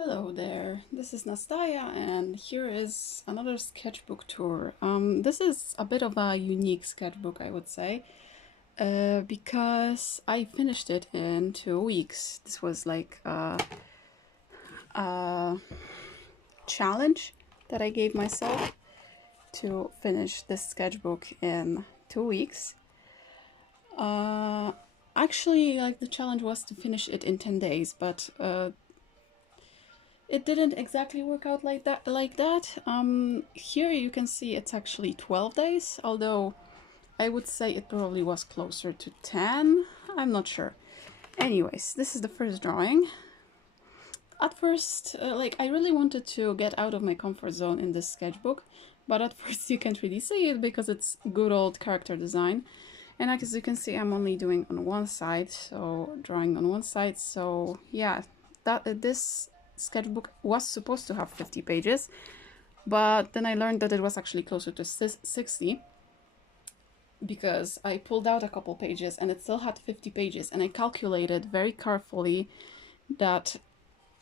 Hello there, this is Nastaya and here is another sketchbook tour. This is a bit of a unique sketchbook, I would say, because I finished it in 2 weeks. This was like a challenge that I gave myself to finish this sketchbook in 2 weeks. Actually, like the challenge was to finish it in 10 days, but it didn't exactly work out like that. Here you can see it's actually 12 days, although I would say it probably was closer to 10. I'm not sure. Anyways, this is the first drawing. At first, I really wanted to get out of my comfort zone in this sketchbook, but at first you can't really see it because it's good old character design. And as you can see, I'm only doing on one side, so drawing on one side. So yeah, this sketchbook was supposed to have 50 pages, but then I learned that it was actually closer to 60 because I pulled out a couple pages and it still had 50 pages, and I calculated very carefully that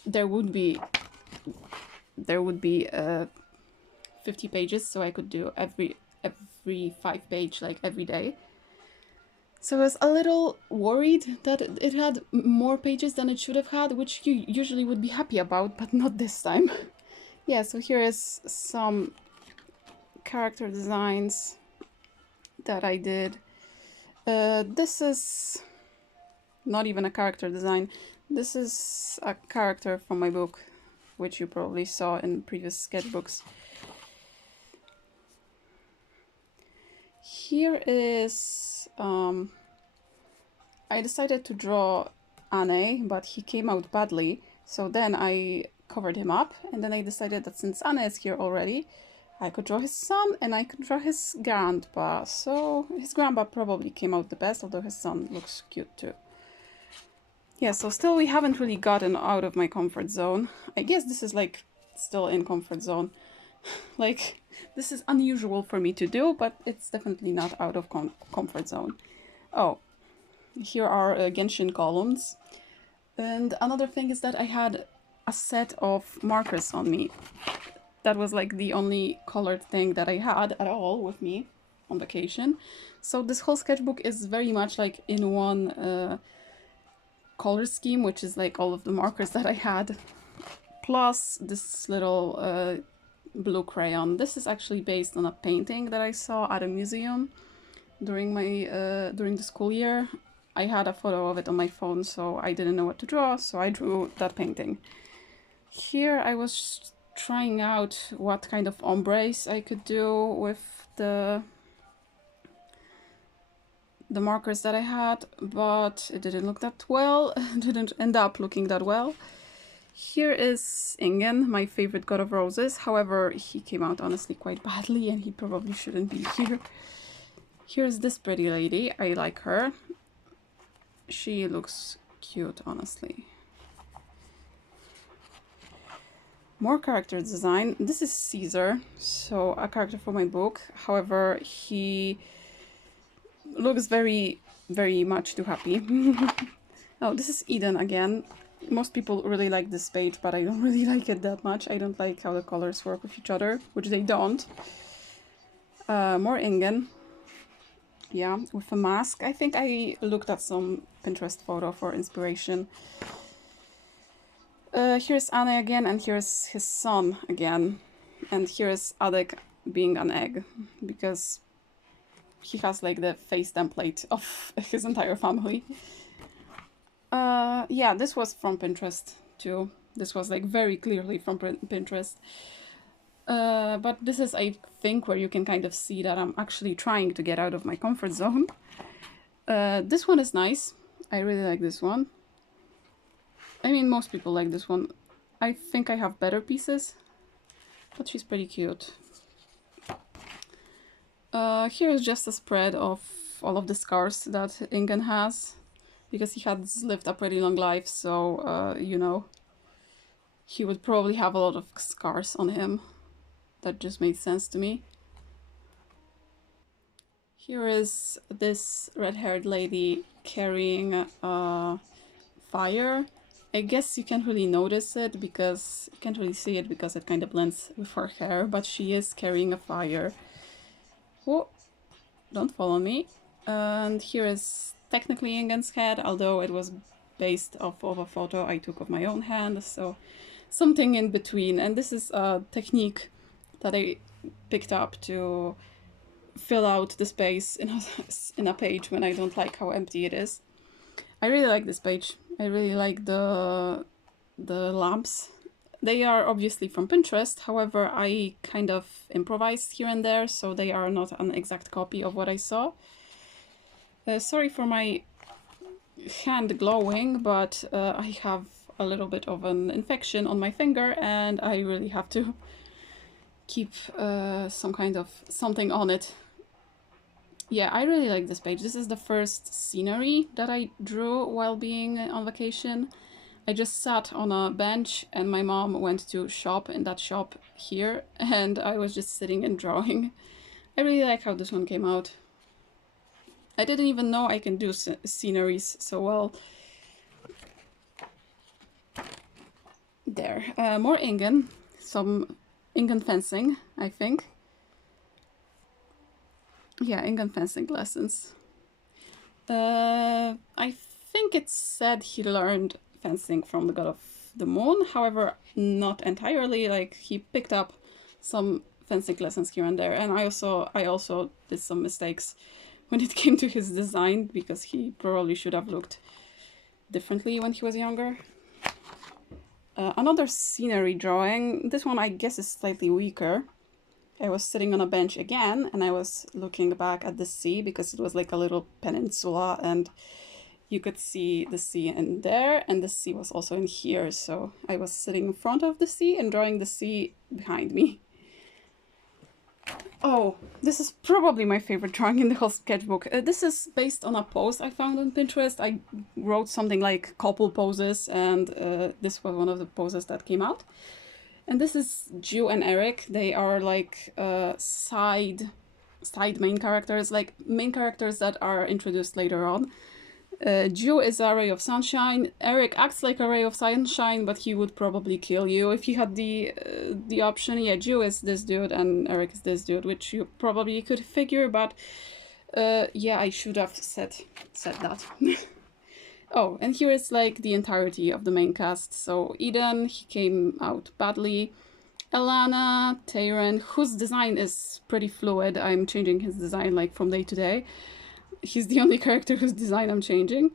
there would be 50 pages, so I could do every 5 page like every day. So I was a little worried that it had more pages than it should have had, which you usually would be happy about, but not this time. Yeah, so here is some character designs that I did. This is not even a character design. This is a character from my book, which you probably saw in previous sketchbooks. Here is... I decided to draw Anne, but he came out badly, so then I covered him up, and then I decided that since Anne is here already, I could draw his son and I could draw his grandpa. So his grandpa probably came out the best, although his son looks cute too. Yeah, so still we haven't really gotten out of my comfort zone. I guess this is like still in comfort zone. Like, this is unusual for me to do, but it's definitely not out of comfort zone. Oh, here are Genshin columns. And another thing is that I had a set of markers on me. That was like the only colored thing that I had at all with me on vacation. So this whole sketchbook is very much like in one color scheme, which is like all of the markers that I had, plus this little blue crayon. This is actually based on a painting that I saw at a museum during the school year. I had a photo of it on my phone, so I didn't know what to draw, so I drew that painting. Here I was trying out what kind of ombres I could do with the markers that I had, but it didn't look that well. It didn't end up looking that well. Here is Ingen, my favorite god of roses. However, he came out honestly quite badly and he probably shouldn't be here. Here's this pretty lady. I like her. She looks cute, honestly. More character design. This is Caesar, so a character from my book. However, he looks very, very much too happy. Oh, this is Eden again. Most people really like this page, but I don't really like it that much. I don't like how the colors work with each other, which they don't. More Ingen. Yeah, with a mask. I think I looked at some Pinterest photo for inspiration. Here's Anne again, and here's his son again. And here's Adek being an egg, because he has like the face template of his entire family. Yeah, this was from Pinterest too. This was like very clearly from Pinterest. But this is, I think, where you can kind of see that I'm actually trying to get out of my comfort zone. This one is nice. I really like this one. I mean, most people like this one. I think I have better pieces, but she's pretty cute. Here is just a spread of all of the scars that Ingen has, because he has lived a pretty long life, so, you know, he would probably have a lot of scars on him. That just made sense to me. Here is this red-haired lady carrying a fire, I guess you can't really notice it because you can't really see it because it kind of blends with her hair, but she is carrying a fire. Oh, don't follow me. And here is technically Ingen's head, although it was based off of a photo I took of my own hand, so something in between. And this is a technique that I picked up to fill out the space in a page when I don't like how empty it is. I really like this page. I really like the lamps. They are obviously from Pinterest, however I kind of improvised here and there, so they are not an exact copy of what I saw. Sorry for my hand glowing, but I have a little bit of an infection on my finger and I really have to keep some kind of something on it. Yeah, I really like this page. This is the first scenery that I drew while being on vacation. I just sat on a bench and my mom went to shop in that shop here and I was just sitting and drawing. I really like how this one came out. I didn't even know I can do sceneries so well. There. More Ingen. Some Ingen fencing, I think. Yeah, Ingen fencing lessons. I think it said he learned fencing from the god of the moon, however, not entirely. Like, he picked up some fencing lessons here and there, and I also did some mistakes when it came to his design, because he probably should have looked differently when he was younger. Another scenery drawing. This one I guess is slightly weaker. I was sitting on a bench again and I was looking back at the sea because it was like a little peninsula and you could see the sea in there and the sea was also in here. So I was sitting in front of the sea and drawing the sea behind me. Oh, this is probably my favorite drawing in the whole sketchbook. This is based on a post I found on Pinterest. I wrote something like couple poses and this was one of the poses that came out. And this is Ju and Eric. They are like side main characters, like main characters that are introduced later on. Ju is a ray of sunshine. Eric acts like a ray of sunshine, but he would probably kill you if he had the option. Yeah, Ju is this dude and Eric is this dude, which you probably could figure, but yeah, I should have said that. Oh, and here is like the entirety of the main cast. So Eden, he came out badly. Elana, Tayran, whose design is pretty fluid. I'm changing his design like from day to day. He's the only character whose design I'm changing.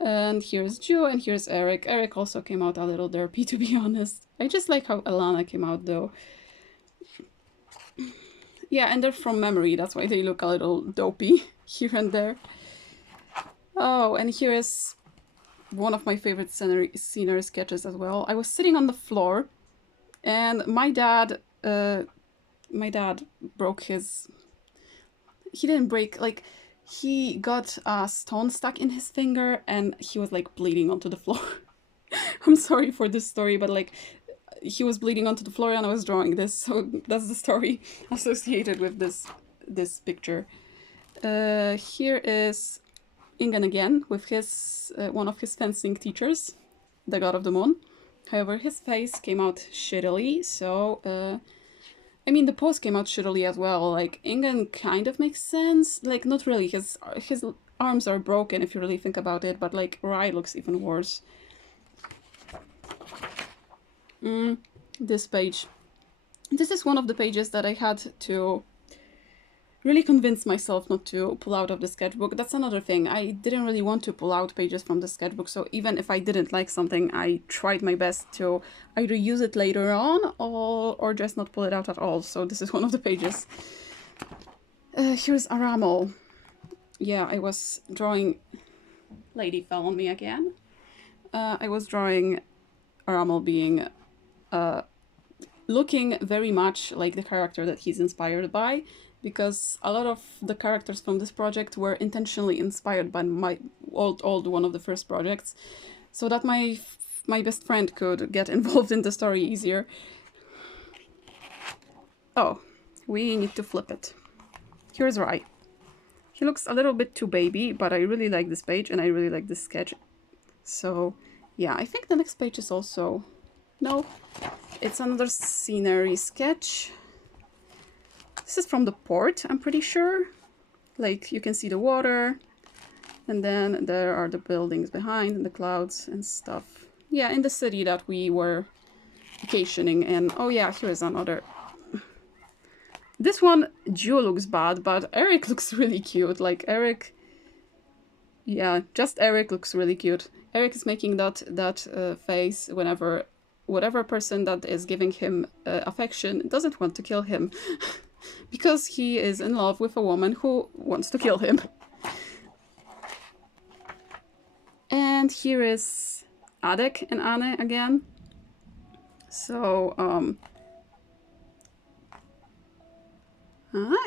And here's Ju and here's Eric. Eric also came out a little derpy, to be honest. I just like how Elana came out though. Yeah, and they're from memory. That's why they look a little dopey here and there. Oh, and here is one of my favorite scenery sketches as well. I was sitting on the floor and my dad broke his... He didn't break, like, he got a stone stuck in his finger and he was like bleeding onto the floor. I'm sorry for this story, but like he was bleeding onto the floor and I was drawing this, so that's the story associated with this picture. Here is Ingen again with his one of his fencing teachers, the god of the moon. However, his face came out shittily, so I mean the pose came out shittily as well. Like Ingen kind of makes sense, like not really. His arms are broken if you really think about it, but like Rai looks even worse. This page. This is one of the pages that I had to really convince myself not to pull out of the sketchbook. That's another thing. I didn't really want to pull out pages from the sketchbook, so even if I didn't like something, I tried my best to either use it later on or just not pull it out at all. So this is one of the pages. Here's Aramel. Yeah, I was drawing... Lady fell on me again. I was drawing Aramel being... looking very much like the character that he's inspired by, because a lot of the characters from this project were intentionally inspired by my old one of the first projects, so that my best friend could get involved in the story easier. Oh, we need to flip it. Here's Rai. He looks a little bit too baby, but I really like this page and I really like this sketch. So Yeah, I think the next page is also... No, it's another scenery sketch. This is from the port, I'm pretty sure. Like, you can see the water, and then there are the buildings behind, and the clouds and stuff. Yeah, in the city that we were vacationing in. Oh yeah, here's another. This one, Joe looks bad, but Eric looks really cute. Like, Eric... Yeah, just Eric looks really cute. Eric is making that face whenever whatever person that is giving him affection doesn't want to kill him. Because he is in love with a woman who wants to kill him. And here is Adek and Anne again. So,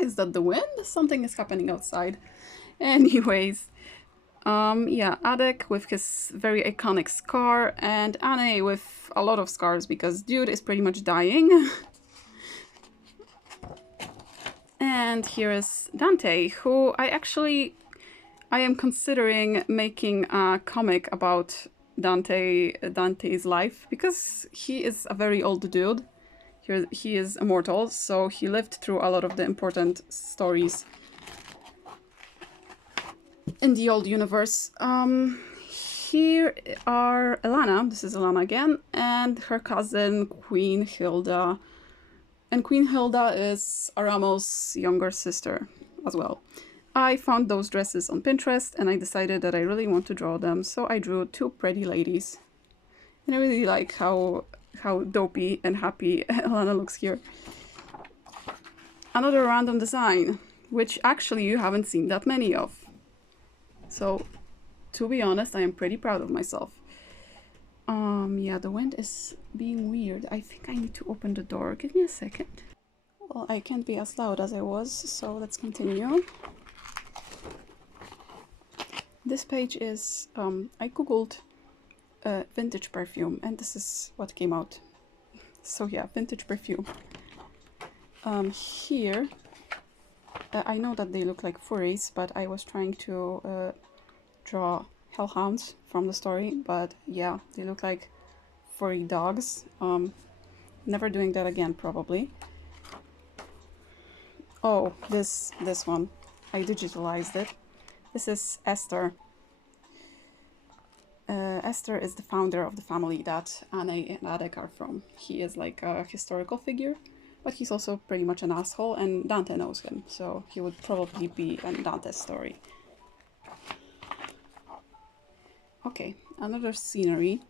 is that the wind? Something is happening outside. Anyways, yeah, Adek with his very iconic scar, and Anne with a lot of scars because dude is pretty much dying. And here is Dante, who I am considering making a comic about Dante's life, because he is a very old dude. He is immortal, so he lived through a lot of the important stories in the old universe. Here are Elana, this is Elana again, and her cousin Queen Hilda. And Queen Hilda is Aramo's younger sister as well. I found those dresses on Pinterest and I decided that I really want to draw them, so I drew two pretty ladies. And I really like how dopey and happy Elana looks here. Another random design, which actually you haven't seen that many of. So, to be honest, I am pretty proud of myself. Yeah, the wind is being weird. I think I need to open the door. Give me a second. Well, I can't be as loud as I was, so let's continue. This page is, I googled vintage perfume, and this is what came out. So yeah, vintage perfume. Here, I know that they look like furries, but I was trying to draw hellhounds from the story, but yeah, they look like furry dogs. Never doing that again, probably. Oh, this one. I digitalized it. This is Esther. Esther is the founder of the family that Anne and Adek are from. He is like a historical figure, but he's also pretty much an asshole, and Dante knows him, so he would probably be in Dante's story. Okay, another scenery.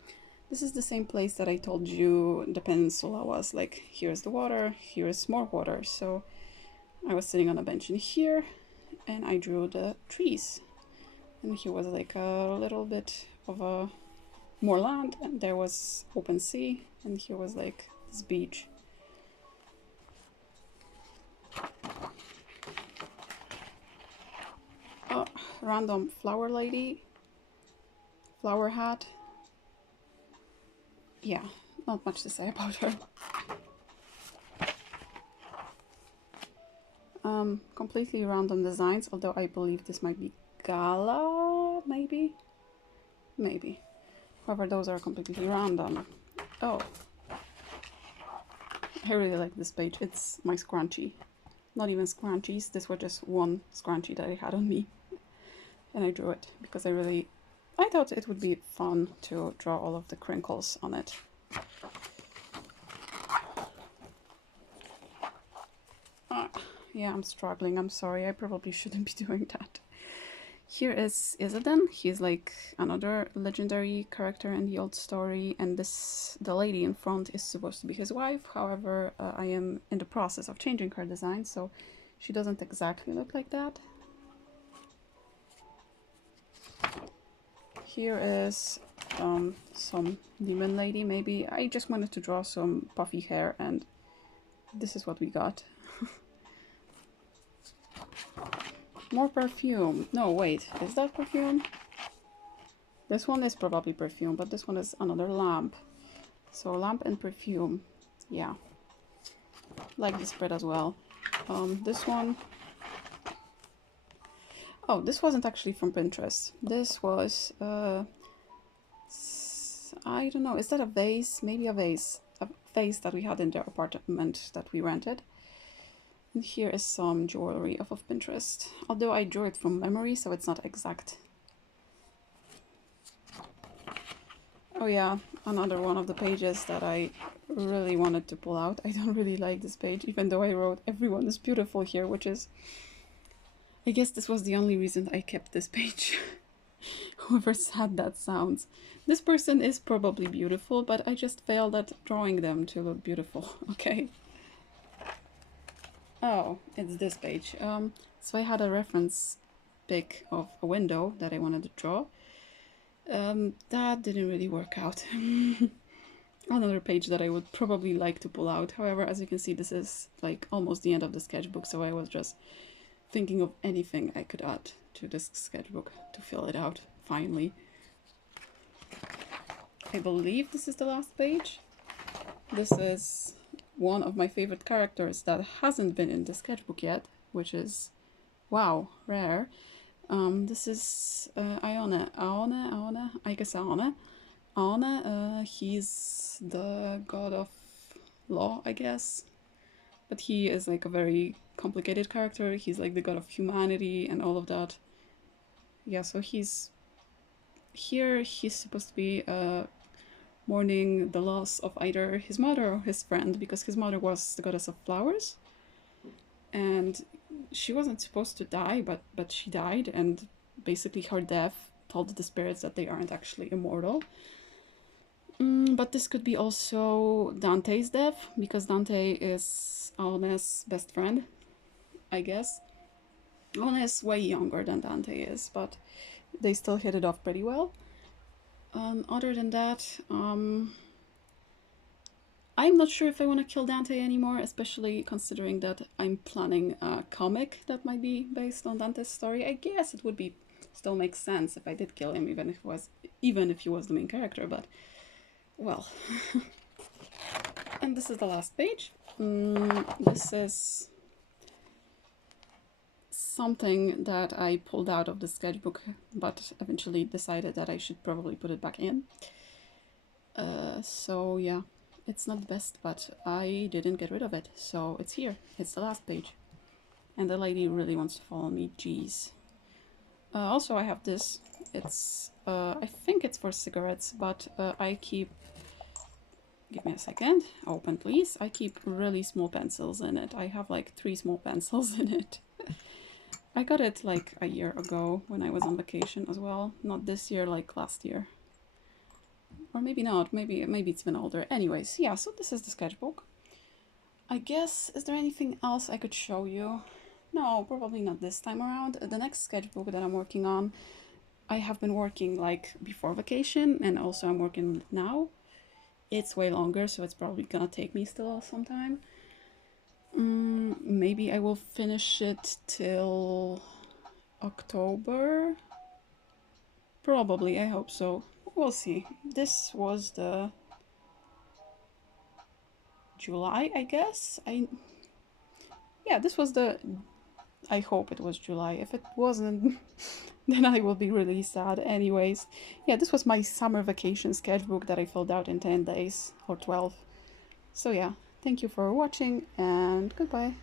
This is the same place that I told you the peninsula was. Like, here's the water, here is more water. So I was sitting on a bench in here, and I drew the trees. And here was like a little bit of a more land, and there was open sea, and here was like this beach. Oh, random flower lady. Flower hat. Yeah, not much to say about her. Completely random designs, although I believe this might be Gala, maybe? Maybe. However, those are completely random. Oh. I really like this page. It's my scrunchie. Not even scrunchies, this was just one scrunchie that I had on me. And I drew it because I thought it would be fun to draw all of the crinkles on it. Yeah, I'm struggling. I'm sorry. I probably shouldn't be doing that. Here is Izadin. He's like another legendary character in the old story, and the lady in front is supposed to be his wife. However, I am in the process of changing her design, so she doesn't exactly look like that. Here is some demon lady, maybe. I just wanted to draw some puffy hair, and this is what we got. More perfume. No, wait, is that perfume? This one is probably perfume, but this one is another lamp. So lamp and perfume. Yeah. Like the spread as well. This one. Oh, this wasn't actually from Pinterest. This was I don't know, is that a vase? Maybe a vase. A vase that we had in the apartment that we rented. And here is some jewelry off of Pinterest. Although I drew it from memory, so it's not exact. Oh yeah, another one of the pages that I really wanted to pull out. I don't really like this page, even though I wrote everyone is beautiful here, which is... I guess this was the only reason I kept this page. Whoever sad that sounds. This person is probably beautiful, but I just failed at drawing them to look beautiful, okay? Oh, it's this page. So I had a reference pic of a window that I wanted to draw. That didn't really work out. Another page that I would probably like to pull out. However, as you can see, this is like almost the end of the sketchbook, so I was just thinking of anything I could add to this sketchbook to fill it out, finally. I believe this is the last page. This is one of my favorite characters that hasn't been in the sketchbook yet, which is, wow, rare. This is Aone, I guess Aone. Aone, he's the god of law, I guess. But he is like a very complicated character. He's like the god of humanity and all of that. Yeah, so he's here. He's supposed to be mourning the loss of either his mother or his friend, because his mother was the goddess of flowers. And she wasn't supposed to die, but she died, and basically her death told the spirits that they aren't actually immortal. But this could be also Dante's death, because Dante is Aone's best friend, I guess. Aone is way younger than Dante is, but they still hit it off pretty well. Other than that, I'm not sure if I want to kill Dante anymore, especially considering that I'm planning a comic that might be based on Dante's story. I guess it would be still make sense if I did kill him, even if he was the main character, but well. And this is the last page. This is something that I pulled out of the sketchbook, but eventually decided that I should probably put it back in. So yeah, it's not the best, but I didn't get rid of it, so it's here. It's the last page. And the lady really wants to follow me, jeez. Also, I have this. It's, I think it's for cigarettes, but I keep... Give me a second. Open, please. I keep really small pencils in it. I have like 3 small pencils in it. I got it like a year ago when I was on vacation as well. Not this year, like last year. Or maybe not. Maybe it's been older. Anyways, yeah, so this is the sketchbook. I guess, is there anything else I could show you? No, probably not this time around. The next sketchbook that I'm working on, I have been working like before vacation, and also I'm working now. It's way longer, so it's probably gonna take me still some time. Maybe I will finish it till October. Probably, I hope so. We'll see. This was the July, I guess. Yeah, this was the... I hope it was July. If it wasn't, then I will be really sad. Anyways, yeah, this was my summer vacation sketchbook that I filled out in 10 days or 12. So yeah, thank you for watching and goodbye.